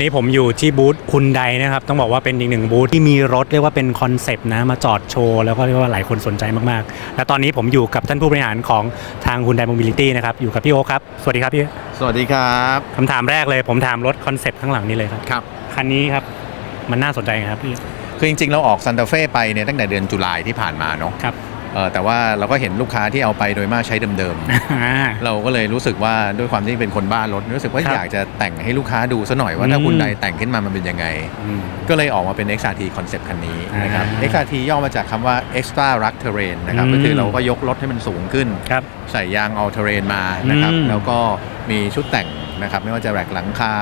นี้ผมอยู่ที่บูธคุณไดนะครับ ต้องบอกว่าเป็นอีกหนึ่งบูธที่มีรถเรียกว่าเป็นคอนเซปต์นะมาจอดโชว์ แล้วก็เรียกว่าหลายคนสนใจมากๆ และตอนนี้ผมอยู่กับท่านผู้บริหารของทางคุณไดโมบิลิตี้นะครับ อยู่กับพี่โอ๊คครับ สวัสดีครับพี่สวัสดีครับคำถามแรกเลยผมถามรถคอนเซปต์ข้างหลังนี้เลยครับครับ คันนี้ครับมันน่าสนใจไงครับพี่คือจริงๆ เราออกซันตาเฟ่ไปเนี่ยตั้งแต่เดือนตุลาที่ผ่านมาเนาะครับ เออแต่ว่าเราก็เห็นลูกค้าที่เอาไปโดยมากใช้เดิมอ่า ๆ เราก็เลยรู้สึกว่าด้วยความที่เป็นคนบ้านรถรู้สึกว่าครับอยากจะแต่งให้ลูกค้าดูซะหน่อยว่าถ้าอืม คุณใดแต่งขึ้นมามันเป็นยังไง อืม ก็เลยออกมาเป็น XRT คอนเซปต์คันนี้นะครับ อ่า XRT ย่อมาจากคำว่า Extra Rugged Terrain นะครับอืม ก็คือเราก็ยกรถให้มันสูงขึ้น ครับ ใส่ยาง All Terrain มานะครับ อืม แล้วก็มีชุดแต่งนะครับ ไม่ว่าจะแรกหลังคา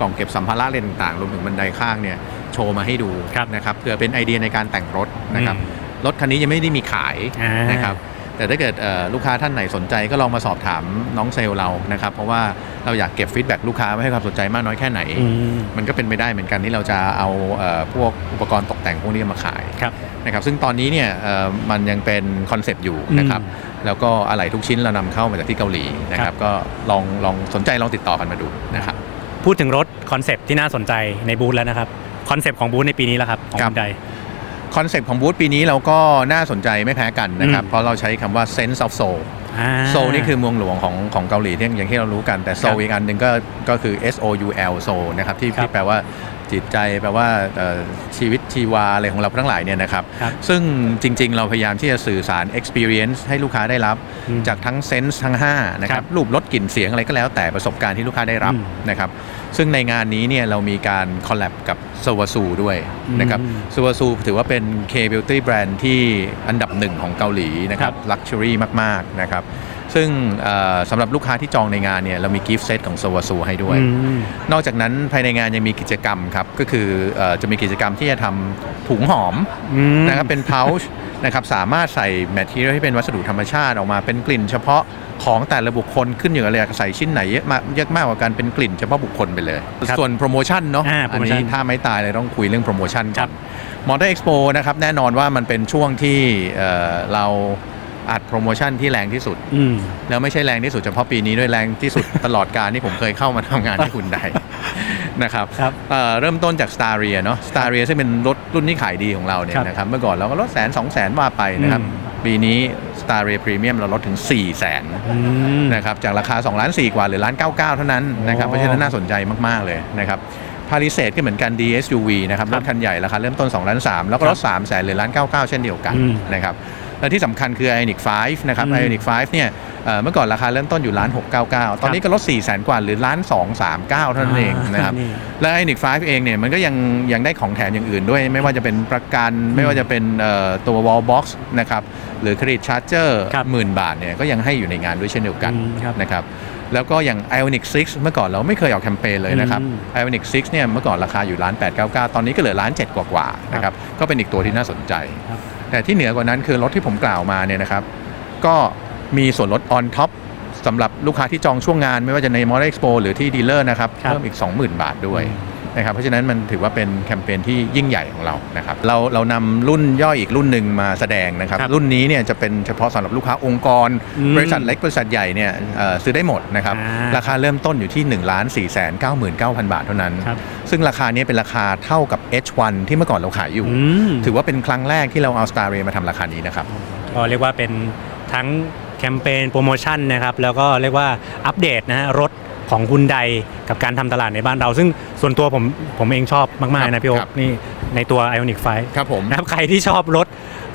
กล่องเก็บสัมภาระเลนต่างๆรวมถึงบันไดข้างเนี่ย โชว์มาให้ดูครับนะครับเพื่อเป็นไอเดียในการแต่งรถนะครับ อืม รถคันนี้ยังไม่ได้มีขายอ่านนะครับแต่ถ้าเกิดเอ่อลูกค้าท่านไหนสนใจก็ลองมาสอบถามน้องเซลล์เรานะครับ เพราะว่าเราอยากเก็บฟีดแบ็กลูกค้าไว้ให้ความสนใจมากน้อยแค่ไหนอืมมันก็เป็นไปได้เหมือนกันที่เราจะเอาเอ่อพวกอุปกรณ์ตกแต่งพวกนี้มาขายครับนะครับซึ่งตอนนี้เนี่ยเอ่อมันยังเป็นคอนเซปต์อยู่นะครับอืมแล้วก็อะไหล่ทุกชิ้นเรานำเข้ามาจากที่เกาหลีนะคครัรับบก็ลองลองสนใจลองติดต่อกันมาดูนะครับพูดถึงรถคอนเซปต์ที่น่าสนใจในบูธแล้วนะครับคอนเซปต์ของบูธในปีนี้แล้วครับของครับคุณได คอนเซปต์ของบูธปีนี้เราก็น่าสนใจไม่แพ้กันนะครับอืมเพราะเราใช้คำว่า sense of soul อ่าโซลนี่คือเมืองหลวงของของเกาหลีที่อย่างที่เรารู้กันแต่โซครัลบอีกอันหนึ่งก็ก็คือ S O U L โซลนะครับที่ครับที่แปลว่าจิตใจแปลว่าเอ่อชีวิตชีวาอะไรของเราทั้งหลายเนี่ยนะครับครับ ซึ่งจริงๆ เราพยายามที่จะสื่อสาร experience ให้ลูกค้าได้รับอืมจากทั้งเซนส์ทั้ง5นะคครัรับบรูปรสกลิ่นเสียงอะไรก็แล้วแต่ประสบการณ์ที่ลูกค้าได้รับอืมนะครับซึ่งในงานนี้เนี่ยเรามีการคอลแลบกับโซวาซูด้วยนะครับอืมโซวาซูถือว่าเป็น K-beauty brand ที่อันดับหนึ่งของเกาหลีนะครับครับ luxury มากๆนะครับ ซึ่งเอ่อสำหรับลูกค้าที่จองในงานเนี่ยเรามีกิฟต์เซตของโซวาซูให้ด้วยอืมนอกจากนั้นภายในงานยังมีกิจกรรมครับ ก็คือเอ่อจะมีกิจกรรมที่จะทำถุงหอมอืมนะครับเป็น pouch นะครับสามารถใส่แมทเทียลที่เป็นวัสดุธรรมชาติออกมาเป็นกลิ่นเฉพาะของแต่ละบุคคลขึ้นอยู่กับเลยากใส่ชิ้นไหนเยอะมากเยอะมากกว่ากันเป็นกลิ่นเฉพาะบุคคลไปเลยครับส่วนโปรโมชั่นเนาะอ่าโปรอันโมชั่นนี้ถ้าไม่ตายเลยต้องคุยเรื่องโปรโมชั่นคกัรันบมอเตอร์เอ็กซ์โปนะครับแน่นอนว่ามันเป็นช่วงที่เอ่อเรา อัดโปรโมชั่นที่แรงที่สุด อืม แล้วไม่ใช่แรงที่สุดเฉพาะปีนี้ด้วยแรงที่สุด ตลอดการที่ผมเคยเข้ามาทำงานที่คุณใดนะครับครับเอ่อเริ่มต้นจาก s t a r เ i a เนาะ s t a r เ i a ซึ่งเป็นรถรุ่นที่ขายดีของเราเนี่ยครับนะครับเมื่อก่อนเราก็ลดแสนสองแสนว่าไปนะครับ อืม ปีนี้ s t a r เ i a Premium เราลดถึง 4 0 0แสนอืม นะครับจากราคา2ล้าน4กว่าหรือล้าน99 เท่านั้นนะครับโอ้เพราะฉะนั้นน่าสนใจมาก ๆ เลยนะครับพาริเซตก็เหมือนกัน DSUV นะครับครรับถคันใหญ่ราคาเริ่มต้น2ล้าน3แล้วก็ลด3แสนหรือล้าน99 เช่นเดียวกันอืม นะครับ และที่สำคัญคือ Ioniq 5 นะครับอืม Ioniq 5 เนี่ยเอ่อเมื่อก่อนราคาเริ่มต้นอยู่ล้าน699 ตอนนี้ก็ลด4แสนกว่าหรือล้าน239 เท่านั้นเองนะครับนี่และ Ioniq 5 เองเนี่ยมันก็ยังยังได้ของแถมอย่างอื่นด้วย ไม่ว่าจะเป็นประกัน ไม่ว่าจะเป็นเอ่อตัว wall box นะครับ หรือ credit charger ครับหมื่นบาทเนี่ยก็ยังให้อยู่ในงานด้วยเช่นเดียวกันอืมครับนะครับแล้วก็อย่าง Ioniq 6เมื่อก่อนเราไม่เคยออกแคมเปญเลยนะครับอืม Ioniq 6เนี่ยเมื่อก่อนราคาอยู่ล้าน899 ตอนนี้ก็เหลือล้าน7กว่าๆนะครับ ก็เป็นอีกตัวที่น่าสนใจครับ แต่ที่เหนือกว่านั้นคือรถที่ผมกล่าวมาเนี่ยนะครับ ก็มีส่วนลด on top สำหรับลูกค้าที่จองช่วงงาน ไม่ว่าจะใน Motor Expo หรือที่ดีลเลอร์นะครับ ครับ เพิ่มอีก 20,000 บาทด้วย นะครับเพราะฉะนั้นมันถือว่าเป็นแคมเปญที่ยิ่งใหญ่ของเรานะครับเราเรานำรุ่นย่อยอีกรุ่นหนึ่งมาแสดงนะครับครับรุ่นนี้เนี่ยจะเป็นเฉพาะสำหรับลูกค้าองค์กรอืมบริษัทเล็กบริษัทใหญ่เนี่ยเอ่อซื้อได้หมดนะครับอ่าราคาเริ่มต้นอยู่ที่1 4 9 9 9 0 0 0 บาทเท่านั้น ครับ ซึ่งราคานี้เป็นราคาเท่ากับ H1 ที่เมื่อก่อนเราขายอยู่ อืมถือว่าเป็นครั้งแรกที่เราเอา Star Ray มาทำราคานี้นะครับ ก็เรียกว่าเป็นทั้งแคมเปญโปรโมชั่นนะครับ แล้วก็เรียกว่าอัปเดตนะฮะรถ ของคุณใดกับการทำตลาดในบ้านเรา ซึ่งส่วนตัวผมผมเองชอบมากครัๆบนะพี่โอ๊ครัคบนี่ในตัว Ioniq 5ครับผมนะครับใครที่ชอบรถ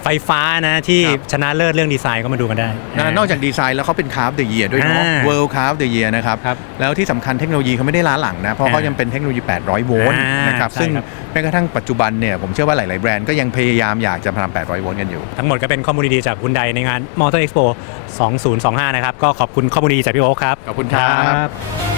ไฟฟ้านะที่ครับ ชนะเลิศเรื่องดีไซน์ก็มาดูกันได้ นะนอกจากดีไซน์แล้วเขาเป็นคาร์ฟเดอะเยียด้วยเนาะอ่า World Craft the Year นะครับ ครับแล้วที่สำคัญเทคโนโลยีเขาไม่ได้ล้าหลังนะ เพราะเขาอ่ายัยังเป็นเทคโนโลยี 800 โวลต์อ่านนะครับ ใช่ซึ่งครับแม้กระทั่งปัจจุบันเนี่ยผมเชื่อว่าหลาย ๆ แบรนด์ก็ยังพยายามอยากจะทำ800 โวลต์กันอยู่ ทั้งหมดก็เป็นข้อมูลดีๆจากคุณใดในงาน Motor Expo 2025 นะครับ ก็ขอบคุณข้อมูลดีๆจากพี่โอ๊คครับ ขอบคุณครับบ